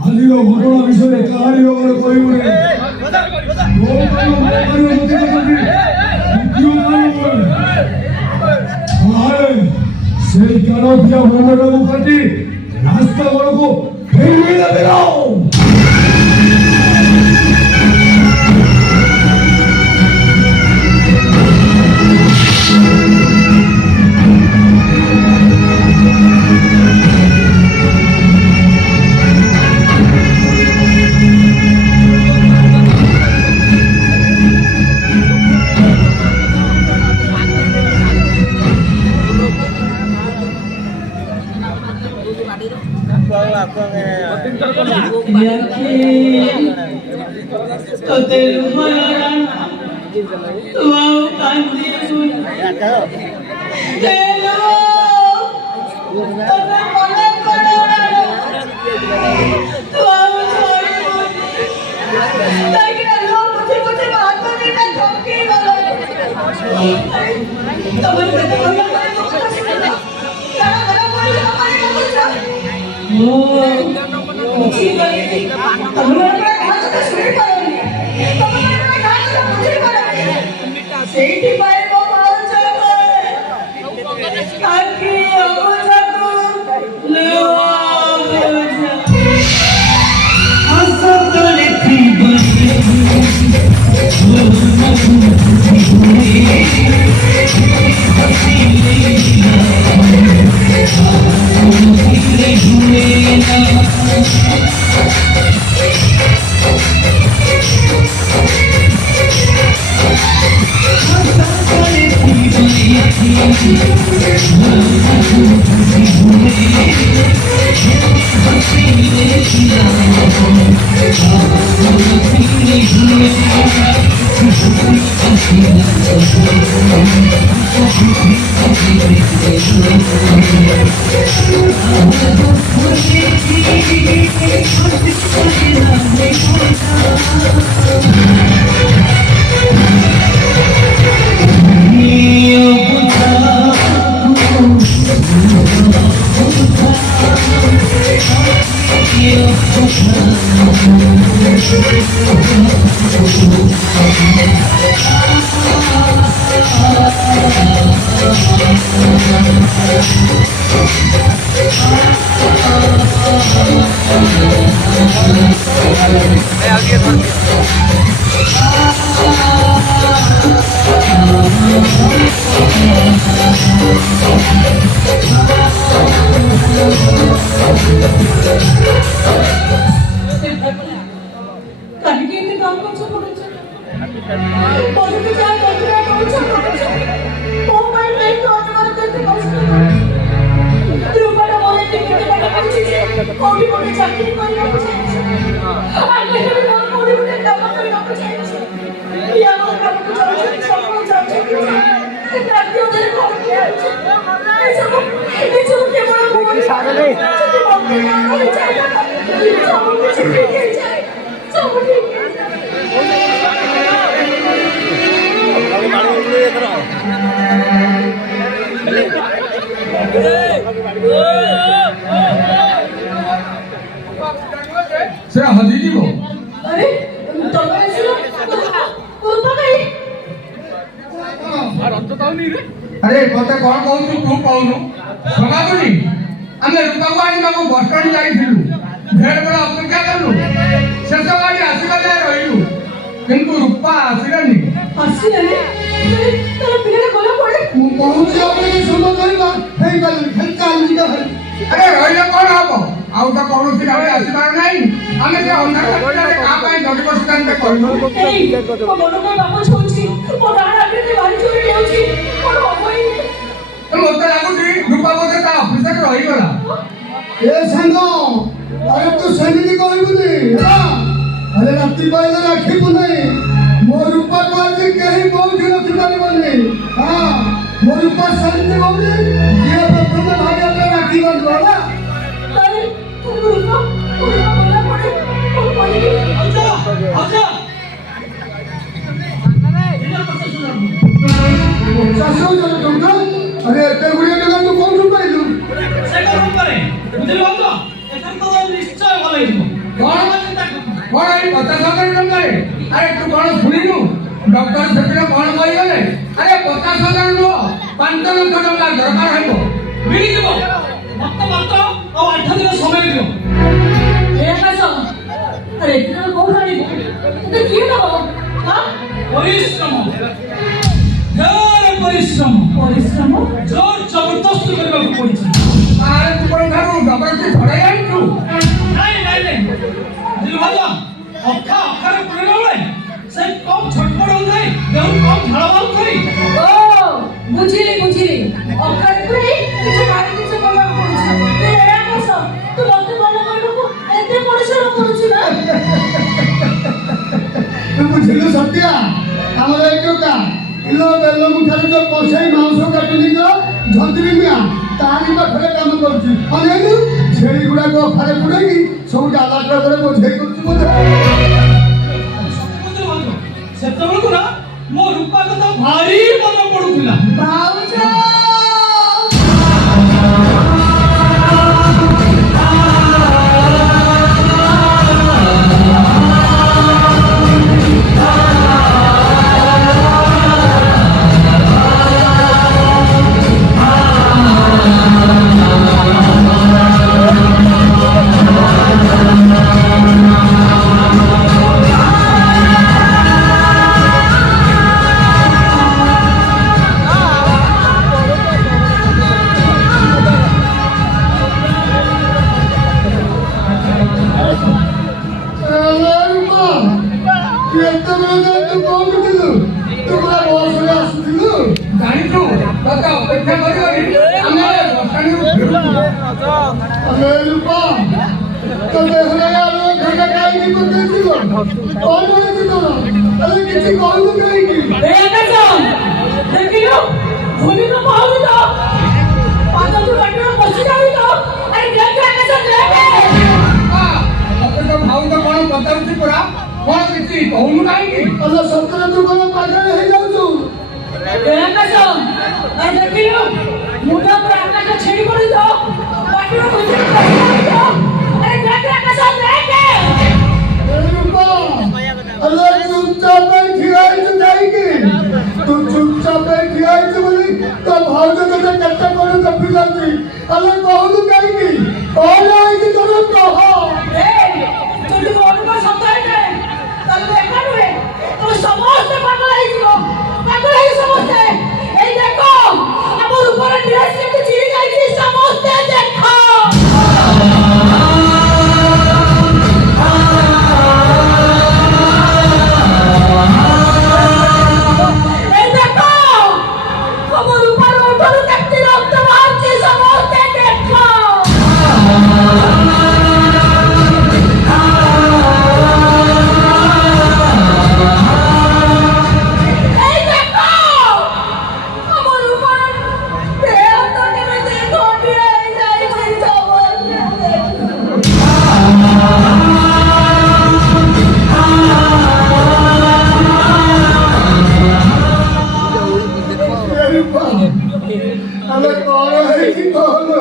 ଆଜିର ଘଟଣା ବିଷୟରେ କାହାରି ଲୋକ କହିବୁନି ସେଇ କାନଥିବା ମଣ୍ଡଳକୁ କାଟି ରାସ୍ତା ଗଡ଼କୁ ଫେରି ଦେବେ তোতে রুমারা তুয়াও কান্দি শুন দেলো তোতে মনে করোনা তুয়াও ছড়ি তাকে আলো মুঝে মুঝে বাত দিনা ধমকি বলো তোমার সাথে কথা বলে তো শুননা তারা বলা বলে আমারে কথা ও ঠিক আছে তোমরা কথা শুনে পারোনি তোমরা কথা বুঝে পারোনি সেইটি পায় কো পাঁচ করে তাকি অবজাকু লেওয়া আসল দলে থিবি Somebody मत कौन कहू तू कहूनु सभापति आम रूपा को आने बस स्टाण जाइलु ढेर बड़ा अपेक्षा कलु शेष गाड़ी आसवा जाए रही किंतु रूपा आसलानी ଆସିଲାନି ତାର ପିଲାଟା ଗଲା ପଡେ ମୁଁ କହୁଛି ଆପଣ ସମୟ କରିବା ହେଇଗଲି ଖେଳା ଆଲୁକା ଆରେ ରହିଲେ କଣ ହବ ଆଉ ତ କୌଣସି ଗାଡ଼ି ଆସିବାର ନାହିଁ ଆମେ ସେ ଅନ୍ଧାର ରାତିରେ କାହା ପାଇଁ ଜଗି ବସିଥାନ୍ତେ କହିଲୁ ଏଇ ମୋ ମନ ପାଇଁ ବାପ ଛଉଛି ମୋ ଡାହାଣ ଆଗରେ ବାରି ଚୋରି ଯାଉଛି କଣ ହବ ମତେ ଲାଗୁଛି ରୂପା ବୋଧେ ତା ଅଫିସରେ ରହିଗଲା ଏ ସାଙ୍ଗ ଆରେ ତୁ ସେମିତି କହିବୁନି ଆରେ ରାତି ପାଇଲେ ରାଖିବୁ ନାହିଁ ମୋ ରୂପା କୁ ଆଜି କେହି କୋଉଠି ରଖିପାରିବନି ହଁ ମୋ ରୂପା ସେମିତି କହୁନି ଯିଏ ପ୍ରଥମେ ଭାଗରେ ରାଖି ବନ୍ଧୁ ହେଲା ତାରେ ତୁ ରୂପା ଗଲା ପଡେ କଣ କରିବି ଆଚ୍ଛା ଚାଷ ଟଙ୍କା ଆରେ ଏତେ ଗୁଡ଼ିଏ ଟଙ୍କା ତୁ କୋଉଠୁ ପାଇଲୁ ସେ କଣ ପାରେ ବୁଝିଲ ତ ଏଥର ତ ନିଶ୍ଚୟ ଭଲ ହେଇଯିବ କଣ ଏଇ 50,000 ଟଙ୍କାରେ ଆରେ ତୁ କଣ ଶୁଣିନୁ ଡକ୍ଟର ସେଥିରେ କଣ କହିଗଲେ ଆରେ 50,000 ନୁହଁ 5 ଲକ୍ଷ ଟଙ୍କା ଦରକାର ହେବ ମିଳିଯିବ ମାତ୍ର ଆଉ 8 ଦିନ ସମୟ ଦିଅ ଏ ଆକାଶ ଆରେ ଏତେ କୋଉଠୁ ଆଣିବୁ ତତେ କିଏ ଦବ ହଁ ପରିଶ୍ରମ ଢେର ପରିଶ୍ରମ ଜୋର ଜବରଦସ୍ତ କରିବାକୁ ପଡିଛି ଆରେ ତୁ କଣ ଠାରୁ ଜବରଦସ୍ତି ଛଡ଼ାଇ ଆଣିଛୁ ନାଇଁ ବୁଝିଲୁ ଭାଇ ଅଖାରେ ପୁରେଇଲା ବେଳେ ସେ କମ୍ ଛଟପଟ ହଉଥାଏ ଦେହରୁ କମ୍ ଝାଳ ବାହାରୁଥାଏ ଓ ବୁଝିଲି ଅକାରେ ପୁରେଇ କିଛି ଭାରି କିଛି କରିବାକୁ ପଡୁଛି ଏ ଆକାଶ ତୁ ମତେ ଭଲ କରିବାକୁ ଏତେ ପରିଶ୍ରମ କରୁଛୁ ନା ତୁ ବୁଝିଲୁ ସତ୍ୟା ଆମର ଏଇ ଟଙ୍କା କିଲୋ ବେଲ ମୁଠାରେ ଯୋଉ କଷେଇ ମାଂସ କାଟୁନି ଝନ୍ତିରି ମିଆ ତାରି ପାଖରେ କାମ କରୁଛି ଅନେଇଲୁ ଛେଳି ଗୁଡାକ ଅଖାରେ ପୁରେଇକି ସବୁ ଡାଲା ଟ୍ରକରେ ବୋଝେଇ କରୁଛି ବୋଧେ ସେତେବେଳକୁ ନା ମୋ ରୂପା କଥା ଭାରି ମନେ ପଡୁଥିଲା ଭାଉଜ ଜାଣିଛୁ ତତେ ଅପେକ୍ଷା କରିବନି ଆମେ ତୋ ଦେହରେ ଆଳୁ ଘଣ୍ଟା କାହିଁକି ପକେଇଥିଲ କଣ ହେଇଛି ତୋର ତାହେଲେ କିଛି କହିବୁ କାହିଁକି ଏ ଆକାଶ ଦେଖିଲୁ ଭୂମିକମ୍ପ ହଉନି ତ ପାଦ ତୁ ବାଟରେ ବସି ଯାଉନି ତ ଆରେ ଦେଖ ଆକାଶ ଦେଖ ମତେ ତ ଭାଉଜ କଣ ପଚାରୁଛି ପରା କଣ କିଛି କହୁନୁ କାହିଁକି ତାହେଲେ ସତରେ ତୁ କଣ ପାଗଳ ହେଇଯାଉଛୁ ଏ ଆକାଶ ଆରେ ଦେଖିଲୁ ମୁଣ୍ଡ ଉପରେ ଆକାଶ ଛେଡ଼ି ପଡି ତ ବାଟରେ ବସି ଯାଉନି ତ ଆରେ ଦେଖ ଆକାଶ ଦେଖ ଚୁପଚାପ ଠିଆ ହେଇଛୁ କାହିଁକି ତୁ ଚୁପଚାପ ଠିଆ ହେଇଛୁ ବୋଲି ତୋ ଭାଉଜ ତତେ କେତେ କଣ ଗପି ଯାଉଛି ହେଲେ କହୁନୁ କାହିଁକି କଣ ହେଇଛି ତୋର କହ ଯଦି ମୋ ଅନୁଭବ ସତ ହେଇଥାଏ ତାହେଲେ ଏକା ନୁହେଁ ତମେ ସମସ୍ତେ ପାଗଳ ହେଇଯିବ ପାଗଳ ହେଇ ସମସ୍ତେ ଏଇ ଦେଖ ଆମ ରୂପର ଡ୍ରେସ୍ କେମିତି ଚିରି ଯାଇଛି ସମସ୍ତେ ଦେଖ ଏଇ ଦେଖ ଆମ ରୂପର ଓଠରୁ କେମିତି ରକ୍ତ ବାହାରୁଛି ସମସ୍ତେ ଦେଖ ଆମେ କଣ ହେଇଛି କହୁନୁ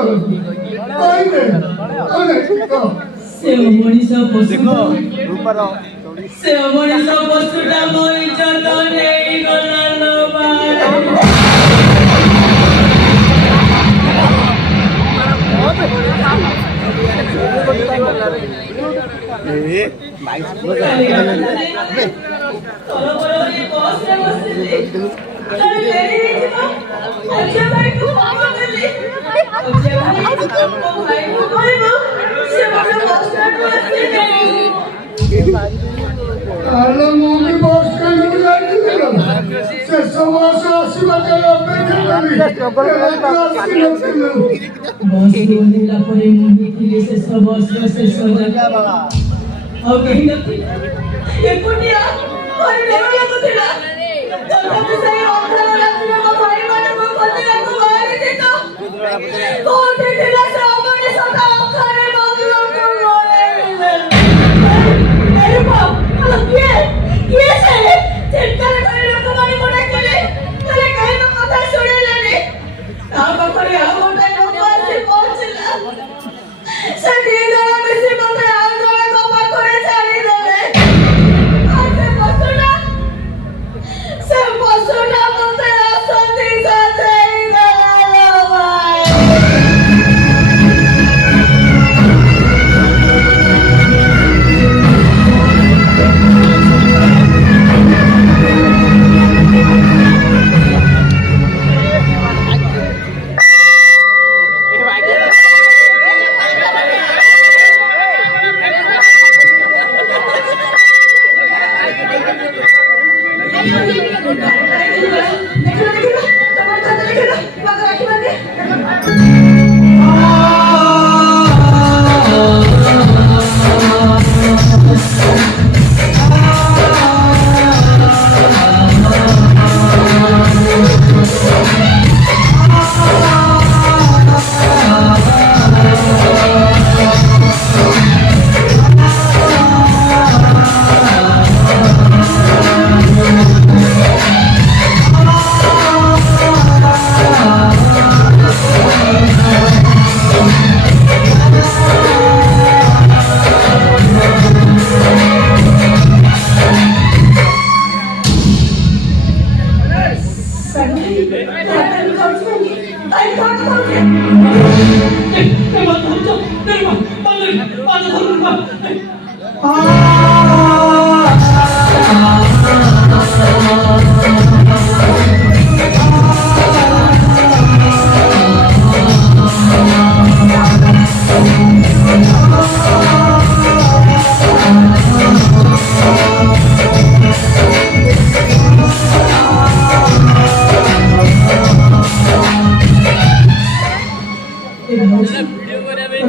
କହିଲେ ସେ ମଣିଷ ପଶୁଟା ମୋ ଇଜ୍ଜତ ନେଇଗଲା ଲୋ ଭାଇ ଆଲୋ ମୁଁ ବି ବସ୍ ଷ୍ଟାଣ୍ଡକୁ ଯାଇଥିଲି ଶେଷ ବସ୍ ଆସିବା ଯାଏ ଅପେକ୍ଷା କଲି ଆସିନଥିଲୁ ବସ୍ ଓହ୍ଲେଇଲା ପରେ ମୁଁ ଦେଖିଲି ଶେଷ ବସ୍ର ଶେଷ ଯାତ୍ରା ଆଉ କେହି ନଥିଲେ ଏକୁଟିଆ ଭାରି ଡର ଲାଗୁଥିଲା ତଥାପି ସେଇ ଅନ୍ଧାର ରାତିରେ ମୋ ଭାଇମାନଙ୍କୁ ଖୋଜିବାକୁ ବାହାରିଛି ତ କୋଉଠି ଥିଲା ସେ ଅମଣିଷଟା ଅଖାରେ ବଦଳକୁ ଗୋଳେଇଲେ କିଏ ସେ ଚିତ୍କାର କରି ଲୋକମାନଙ୍କୁ ଡାକିଲେ ହେଲେ କେହି ମୋ କଥା ଶୁଣିଲେନି ତା ପାଖରେ ଆଉ ଗୋଟେ ଲୋକ ଆସି ପହଞ୍ଚିଲା ସେ ଦି ଜଣ ମିଶି ମତେ ଆଉ ଜଣଙ୍କ ପାଖରେ ଛାଡ଼ିଦେଲେ ଆଉ ସେ ପଶୁଟା ମତେ ଆସନ୍ତି ସଜେଇଦେଲା ଭାଇ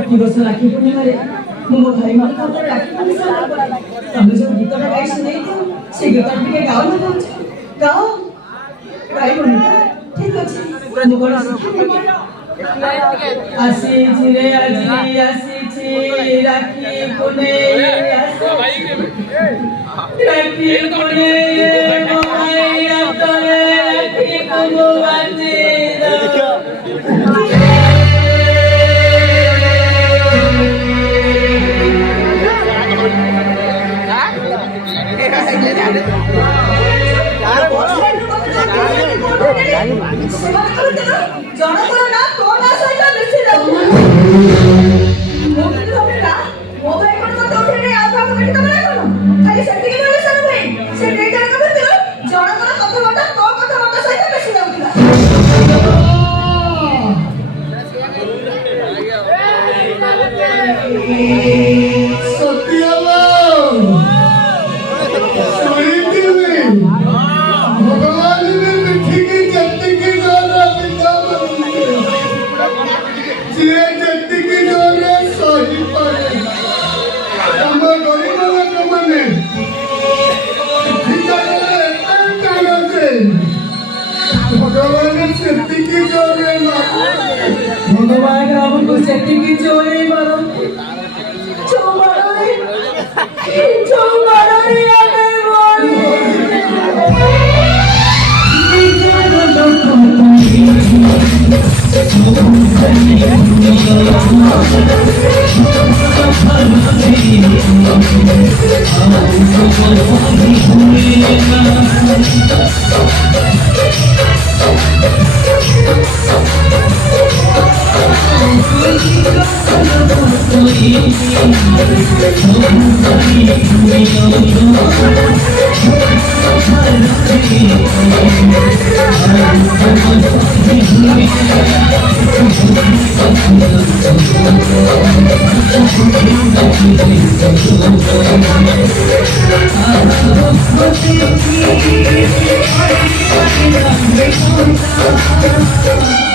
ପ୍ରତିବର୍ଷ ରାକ୍ଷୀ ପୂର୍ଣ୍ଣିମାରେ ମୁଁ ମୋ ଭାଇମାନଙ୍କ ହାତରେ ରାକ୍ଷୀ ବାନ୍ଧି ତମେ ଯୋଉ ଗୀତଟା ଗାଇ ଶୁଣେଇଥିଲ ସେ ଗୀତଟା ଟିକେ ଗାଅ ନା କହୁଛ ଗାଅ ଗାଇବନି ଠିକ ଅଛି ମୁଁ କଣ ଶିଖିବି ଆସିଛି ରେ ଆଜି ଆସିଛି ରାକ୍ଷୀ ପୂର୍ଣ୍ଣେଇ ରାକ୍ଷୀ ପୂର୍ଣ୍ଣେଇ ମୋ ଭାଇ ହାତରେ ରାକ୍ଷୀକୁ ମୁଁ ବାନ୍ଧିଦେବି ଜଣଙ୍କର ନା ତୋ ନା ସହିତ ମିଶି ଯାଉଥିଲା ମୁଁ କିନ୍ତୁ ତମେ ନା ମୋ ଭାଇ କଣ ମତେ ଉଠେଇ ଆଉ କାହାକୁ ଭେଟି ତମେ ନା କଣ ଖାଲି ସେତିକି ବେଳେ ସାନ ଭାଇ ସେ ଦି ଜଣଙ୍କ ଭିତରୁ ଜଣଙ୍କର କଥାବାର୍ତ୍ତା ତୋ କଥାବାର୍ତ୍ତା ସହିତ ମିଶି ଯାଉଥିଲା भगवान हमको सेटिंग जोड़े मारो जो मारो रे हमें बोल Thank you.